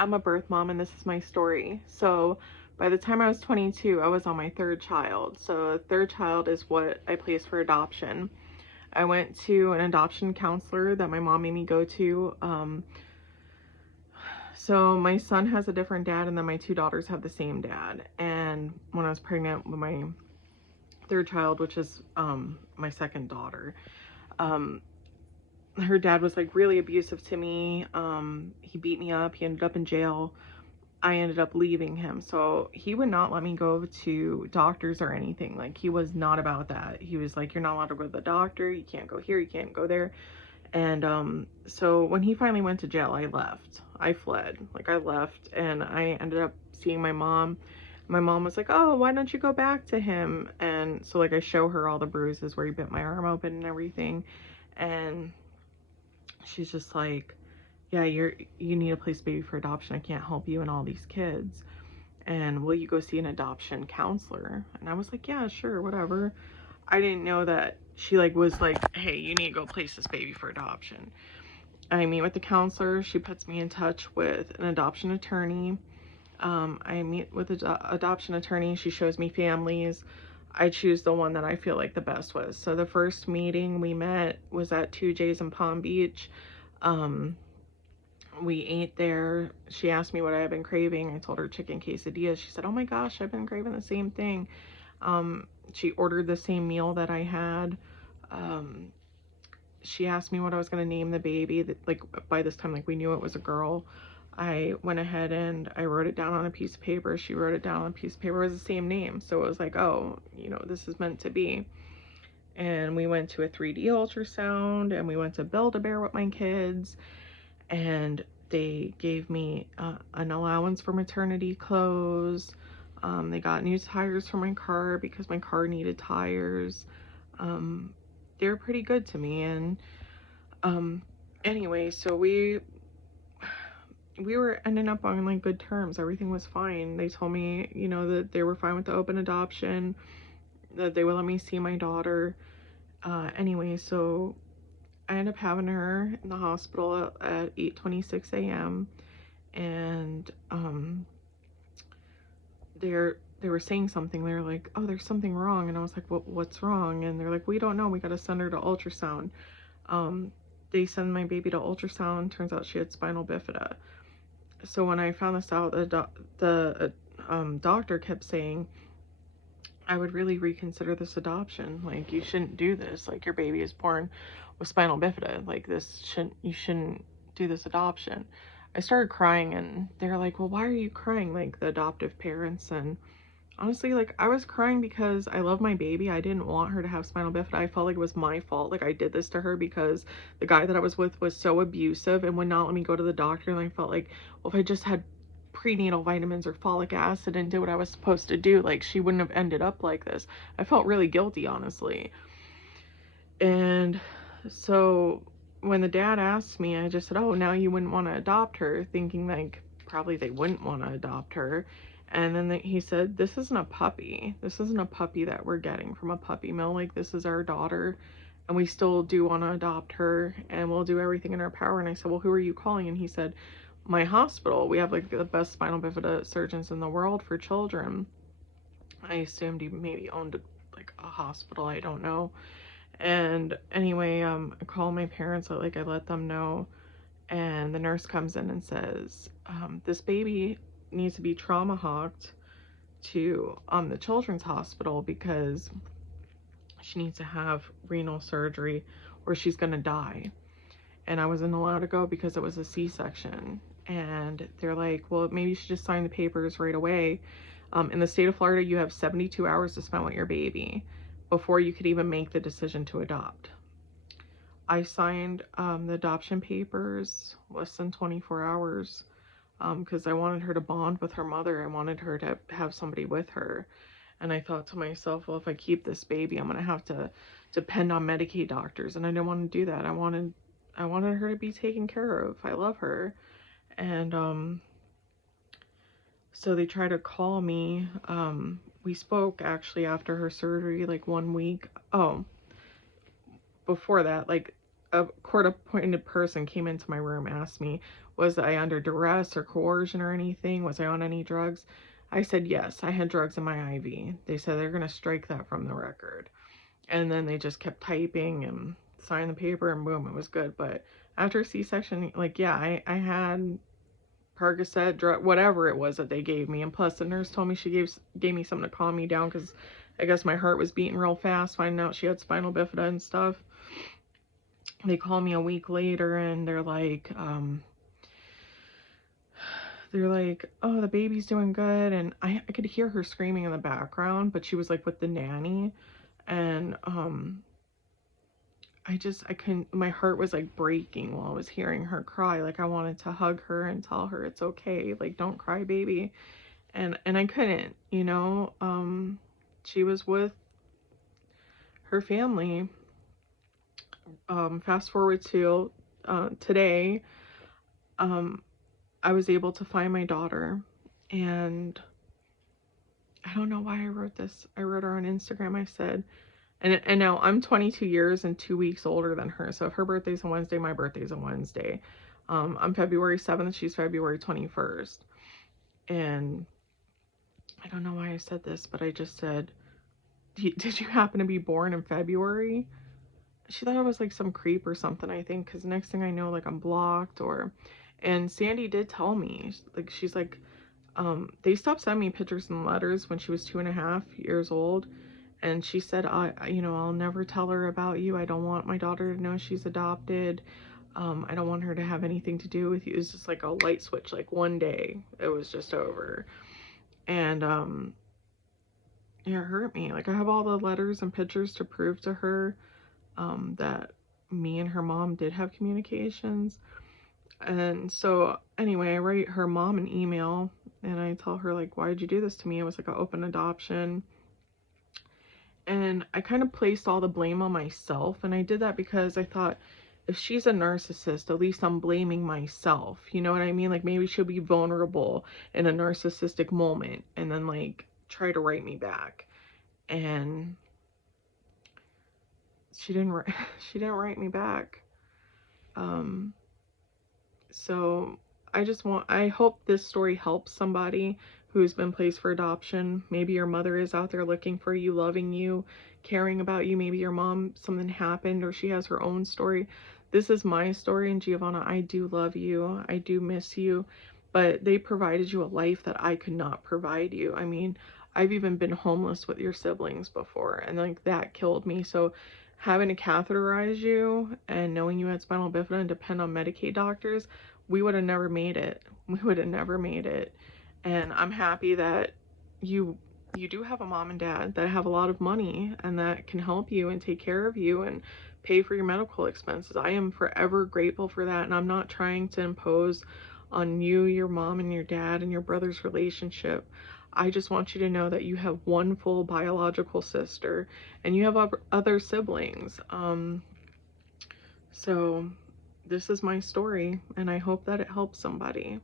I'm a birth mom and this is my story. So by the time I was 22, I was on my third child. So third child is what I placed for adoption. I went to an adoption counselor that my mom made me go to. So my son has a different dad, and then my two daughters have the same dad. And when I was pregnant with my third child, which is my second daughter, um, her dad was like really abusive to me. He beat me up. He ended up in jail. I ended up leaving him. So he would not let me go to doctors or anything. Like, he was not about that. He was like, you're not allowed to go to the doctor. You can't go here. You can't go there. And so when he finally went to jail, I left. I fled. Like, I left and I ended up seeing my mom. My mom was like, oh, why don't you go back to him? And so, like, I show her all the bruises where he bit my arm open and everything. And she's just like, yeah, you need to place baby for adoption. I can't help you and all these kids. And will you go see an adoption counselor? And I was like, yeah, sure, whatever. I didn't know that she like was like, hey, you need to go place this baby for adoption. I meet with the counselor. She puts me in touch with an adoption attorney. I meet with the adoption attorney. She shows me families. I choose the one that I feel like the best was. So the first meeting we met was at 2J's in Palm Beach. We ate there. She asked me what I had been craving. I told her chicken quesadillas. She said, oh my gosh, I've been craving the same thing. She ordered the same meal that I had. She asked me what I was going to name the baby. Like, by this time, like, we knew it was a girl. I went ahead and I wrote it down on a piece of paper. She wrote it down on a piece of paper. It was the same name. So it was like, oh, this is meant to be. And we went to a 3D ultrasound and we went to Build-A-Bear with my kids. And they gave me an allowance for maternity clothes. They got new tires for my car because my car needed tires. They were pretty good to me. And anyway, so we were ending up on like good terms. Everything was fine. They told me, that they were fine with the open adoption, that they would let me see my daughter. Anyway, so I ended up having her in the hospital at 8:26 a.m. and they were saying something. They were like, oh, there's something wrong. And I was like, what's wrong? And they're like, we don't know. We got to send her to ultrasound. They send my baby to ultrasound. Turns out she had spinal bifida. So when I found this out, the doctor kept saying, I would really reconsider this adoption. Like, you shouldn't do this. Like, your baby is born with spinal bifida. Like, you shouldn't do this adoption. I started crying and they're like, well, why are you crying? Like, the adoptive parents. And honestly, like, I was crying because I love my baby. I didn't want her to have spinal bifida. I felt like it was my fault. Like, I did this to her because the guy that I was with was so abusive and would not let me go to the doctor. And I felt like, well, if I just had prenatal vitamins or folic acid and did what I was supposed to do, like, she wouldn't have ended up like this. I felt really guilty, honestly. And so when the dad asked me, I just said, oh, now you wouldn't want to adopt her, thinking like probably they wouldn't want to adopt her. And then he said, this isn't a puppy. This isn't a puppy that we're getting from a puppy mill. Like, this is our daughter and we still do want to adopt her and we'll do everything in our power. And I said, well, who are you calling? And he said, my hospital. We have like the best spinal bifida surgeons in the world for children. I assumed he maybe owned like a hospital. I don't know. And anyway, I call my parents. I let them know. And the nurse comes in and says, this baby needs to be trauma hawked to the children's hospital because she needs to have renal surgery or she's going to die. And I wasn't allowed to go because it was a C-section. And they're like, well, maybe you should just sign the papers right away. In the state of Florida, you have 72 hours to spend with your baby before you could even make the decision to adopt. I signed the adoption papers less than 24 hours because I wanted her to bond with her mother. I wanted her to have somebody with her. And I thought to myself, well, if I keep this baby, I'm going to have to depend on Medicaid doctors. And I didn't want to do that. I wanted her to be taken care of. I love her. And so they tried to call me. We spoke actually after her surgery, like 1 week. Oh, before that, like a court appointed person came into my room, asked me, Was I under duress or coercion or anything? Was I on any drugs? I said yes, I had drugs in my IV. They said they're going to strike that from the record. And then they just kept typing and signed the paper and boom, it was good. But after C-section, like, yeah, I had Percocet, drug, whatever it was that they gave me. And plus the nurse told me she gave me something to calm me down because I guess my heart was beating real fast, finding out she had spinal bifida and stuff. They called me a week later and they're like, oh, the baby's doing good. And I could hear her screaming in the background, but she was like with the nanny. And I couldn't, my heart was like breaking while I was hearing her cry. Like I wanted to hug her and tell her it's okay. Like, don't cry, baby. And I couldn't, you know. She was with her family. Fast forward to today, I was able to find my daughter, and I don't know why I wrote this. I wrote her on Instagram. I said, and now I'm 22 years and 2 weeks older than her. So if her birthday's on Wednesday, my birthday's on Wednesday. I'm February 7th. She's February 21st. And I don't know why I said this, but I just said, did you happen to be born in February? She thought I was like some creep or something, I think, because next thing I know, like, I'm blocked. And Sandy did tell me, like, she's like, they stopped sending me pictures and letters when she was 2.5 years old. And she said, I'll never tell her about you. I don't want my daughter to know she's adopted. I don't want her to have anything to do with you. It was just like a light switch. Like one day it was just over. And, yeah, it hurt me. Like I have all the letters and pictures to prove to her, that me and her mom did have communications. And so anyway, I write her mom an email and I tell her, like, why did you do this to me? It was like an open adoption. And I kind of placed all the blame on myself. And I did that because I thought, if she's a narcissist, at least I'm blaming myself. You know what I mean? Like maybe she'll be vulnerable in a narcissistic moment and then like try to write me back. And she didn't write me back. So I hope this story helps somebody who's been placed for adoption. Maybe your mother is out there looking for you, loving you, caring about you. Maybe your mom, something happened or she has her own story. This is my story, and Giovanna, I do love you. I do miss you, but they provided you a life that I could not provide you. I mean, I've even been homeless with your siblings before, and like that killed me. So having to catheterize you and knowing you had spinal bifida and depend on Medicaid doctors, we would have never made it. We would have never made it. And I'm happy that you do have a mom and dad that have a lot of money and that can help you and take care of you and pay for your medical expenses. I am forever grateful for that, and I'm not trying to impose on you, your mom, and your dad and your brother's relationship. I just want you to know that you have one full biological sister and you have other siblings. So this is my story, and I hope that it helps somebody.